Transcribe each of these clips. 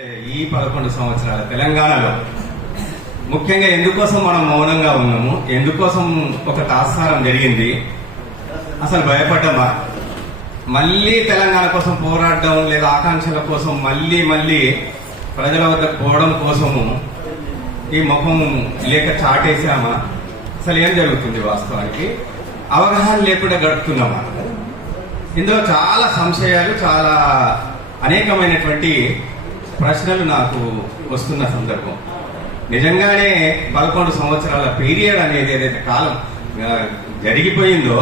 అంటే ఈ పదకొండు సంవత్సరాల తెలంగాణలో. ముఖ్యంగా ఎందుకోసం మనం మౌనంగా ఉన్నాము? ఎందుకోసం ఒక తాత్సారం జరిగింది? అసలు భయపడ్డమా? మళ్ళీ తెలంగాణ కోసం పోరాడడం లేదా ఆకాంక్షల కోసం మళ్ళీ మళ్ళీ ప్రజల వద్దకు పోవడం కోసము ఈ ముఖం లేక చాటేసామా అసలు ఏం జరుగుతుంది వాస్తవానికి? అవగాహన లేకుండా గడుపుతున్నామా? ఇందులో చాలా సంశయాలు చాలా అనేకమైనటువంటి ప్రశ్నలు నాకు వస్తున్న సందర్భం. నిజంగానే పదకొండు సంవత్సరాల పీరియడ్ అనేది ఏదైతే కాలం జరిగిపోయిందో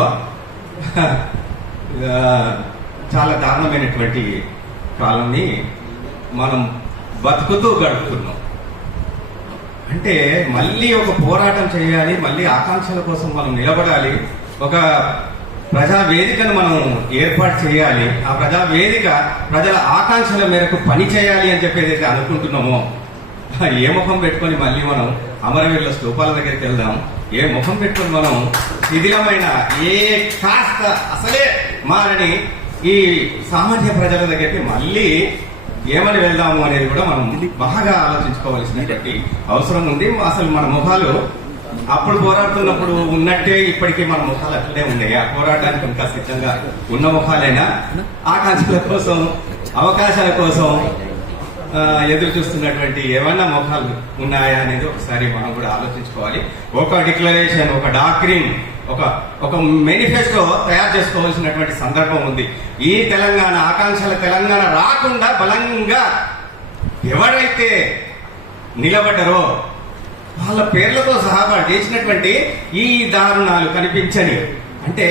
చాలా దారుణమైనటువంటి కాలంని మనం బతుకుతూ గడుపుతున్నాం. అంటే మళ్ళీ ఒక పోరాటం చేయాలి మళ్ళీ ఆకాంక్షల కోసం మనం నిలబడాలి. ఒక ప్రజా వేదికను మనం ఏర్పాటు చేయాలి. ఆ ప్రజా వేదిక ప్రజల ఆకాంక్షల మేరకు పని చేయాలి అని చెప్పి ఏదైతే అనుకుంటున్నామో ఏ ముఖం పెట్టుకొని మళ్ళీ మనం అమరవీరుల స్థూపాల దగ్గరికి వెళ్దాం. ఏ ముఖం పెట్టుకొని మనం శిథిలమైన ఏ కాస్త అసలే మారని ఈ సామాన్య ప్రజల దగ్గరికి మళ్ళీ ఏమని వెళ్దాము అనేది కూడా మనం బాగా ఆలోచించుకోవాల్సినటువంటి అవసరం ఉంది. అసలు మన ముఖాలు అప్పుడు పోరాడుతున్నప్పుడు ఉన్నట్టే ఇప్పటికీ మన ముఖాలు అట్లే ఉన్నాయి. ఆ పోరాటానికి ఇంకా సిద్ధంగా ఉన్న ముఖాలైనా ఆకాంక్షల కోసం అవకాశాల కోసం ఎదురు చూస్తున్నటువంటి ఏమన్నా ముఖాలు ఉన్నాయా అనేది ఒకసారి మనం కూడా ఆలోచించుకోవాలి. ఒక డిక్లరేషన్ ఒక డాక్టరీన్ ఒక ఒక మేనిఫెస్టో తయారు చేసుకోవాల్సినటువంటి సందర్భం ఉంది. ఈ తెలంగాణ ఆకాంక్షల తెలంగాణ రాకుండా బలంగా ఎవరైతే నిలబడ్డారో వాళ్ళ పేర్లతో సహా వాళ్ళు చేసినటువంటి ఈ దారుణాలు కనిపించని. అంటే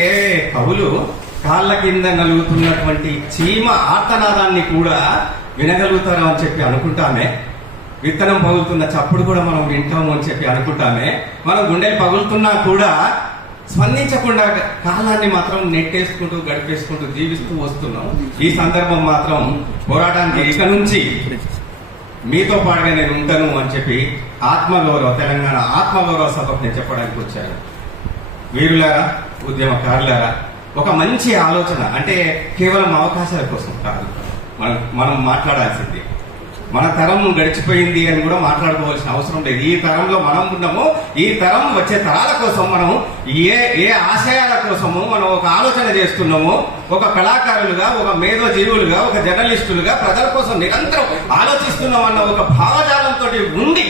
కవులు కాళ్ళ కింద నలుగుతున్నటువంటి చీమ ఆర్తనాదాన్ని కూడా వినగలుగుతారు అని చెప్పి అనుకుంటామే. విత్తనం పగులుతున్న చప్పుడు కూడా మనం వింటాము అని చెప్పి అనుకుంటామే. మనం గుండెలు పగులుతున్నా కూడా స్పందించకుండా కాలాన్ని మాత్రం నెట్టేసుకుంటూ గడిపేసుకుంటూ జీవిస్తూ వస్తున్నాం. ఈ సందర్భం మాత్రం పోరాటానికి ఇక నుంచి మీతో పాటుగా నేను ఉంటాను అని చెప్పి ఆత్మగౌరవ తెలంగాణ ఆత్మగౌరవ సభకు నేను చెప్పడానికి వచ్చాను. వీరులారా ఉద్యమకారులారా ఒక మంచి ఆలోచన అంటే కేవలం అవకాశాల కోసం కాదు మనం మనం మాట్లాడాల్సింది. మన తరం గడిచిపోయింది అని కూడా మాట్లాడుకోవాల్సిన అవసరం లేదు. ఈ తరంలో మనం ఉన్నాము. ఈ తరం వచ్చే తరాల కోసం మనం ఏ ఏ ఆశయాల కోసము మనం ఒక ఆలోచన చేస్తున్నాము. ఒక కళాకారులుగా ఒక మేధో జీవులుగా ఒక జర్నలిస్టులుగా ప్రజల కోసం నిరంతరం ఆలోచిస్తున్నాం అన్న ఒక భావజాలంతో ఉండి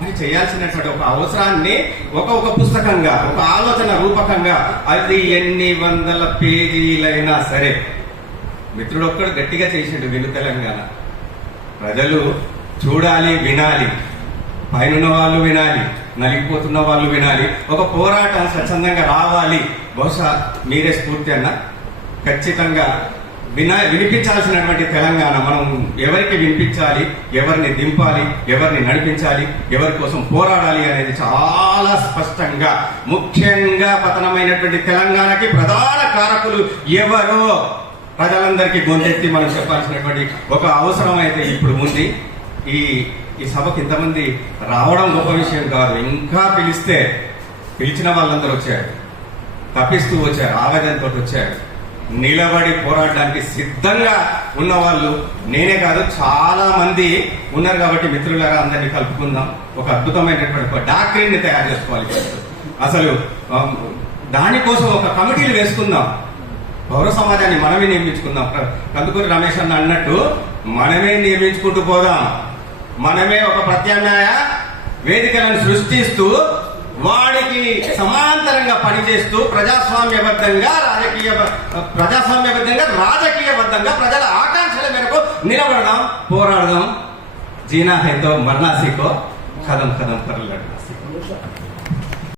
మరి చేయాల్సినటువంటి ఒక అవసరాన్ని ఒక ఒక పుస్తకంగా ఒక ఆలోచన రూపకంగా అది ఎన్ని వందల పేజీలైనా సరే మిత్రుడు ఒక్కడు గట్టిగా చేసిండు విను తెలంగాణ. ప్రజలు చూడాలి వినాలి. పైన వాళ్ళు వినాలి నలిగిపోతున్న వాళ్ళు వినాలి. ఒక పోరాటం స్వచ్ఛందంగా రావాలి. బహుశా మీరే స్ఫూర్తి అన్న? ఖచ్చితంగా వినా వినిపించాల్సినటువంటి తెలంగాణ మనం ఎవరికి వినిపించాలి ఎవరిని దింపాలి ఎవరిని నడిపించాలి ఎవరి కోసం పోరాడాలి అనేది చాలా స్పష్టంగా ముఖ్యంగా పతనమైనటువంటి తెలంగాణకి ప్రధాన కారకులు ఎవరో? ప్రజలందరికీ గొంతెత్తి మనం చెప్పాల్సినటువంటి ఒక అవసరం అయితే ఇప్పుడు ఉంది. ఈ ఈ సభకు ఇంతమంది రావడం గొప్ప విషయం కాదు. ఇంకా పిలిస్తే పిలిచిన వాళ్ళందరూ వచ్చారు. తప్పిస్తూ వచ్చారు. ఆవేదనతో వచ్చారు. నిలబడి పోరాడడానికి సిద్ధంగా ఉన్న వాళ్ళు నేనే కాదు చాలా మంది ఉన్నారు కాబట్టి మిత్రులుగా అందరినీ కలుపుకుందాం. ఒక అద్భుతమైనటువంటి ఒక డాక్టరీని తయారు చేసుకోవాలి. అసలు దానికోసం ఒక కమిటీలు వేసుకుందాం. పౌర సమాజాన్ని మనమే నియమించుకుందాం. ప్ర- కందుకూరి రమేష్ అన్న అన్నట్టు మనమే నియమించుకుంటూ పోదాం. మనమే ఒక ప్రత్యామ్నాయ వేదికలను సృష్టిస్తూ వాడికి సమాంతరంగా పనిచేస్తూ ప్రజాస్వామ్యబద్ధంగా రాజకీయ ప్రజాస్వామ్యబద్ధంగా రాజకీయబద్ధంగా ప్రజల ఆకాంక్షల మేరకు నిలబడదాం పోరాడదాం. జీనా హైతో మర్నాసికో కదం కదం పర్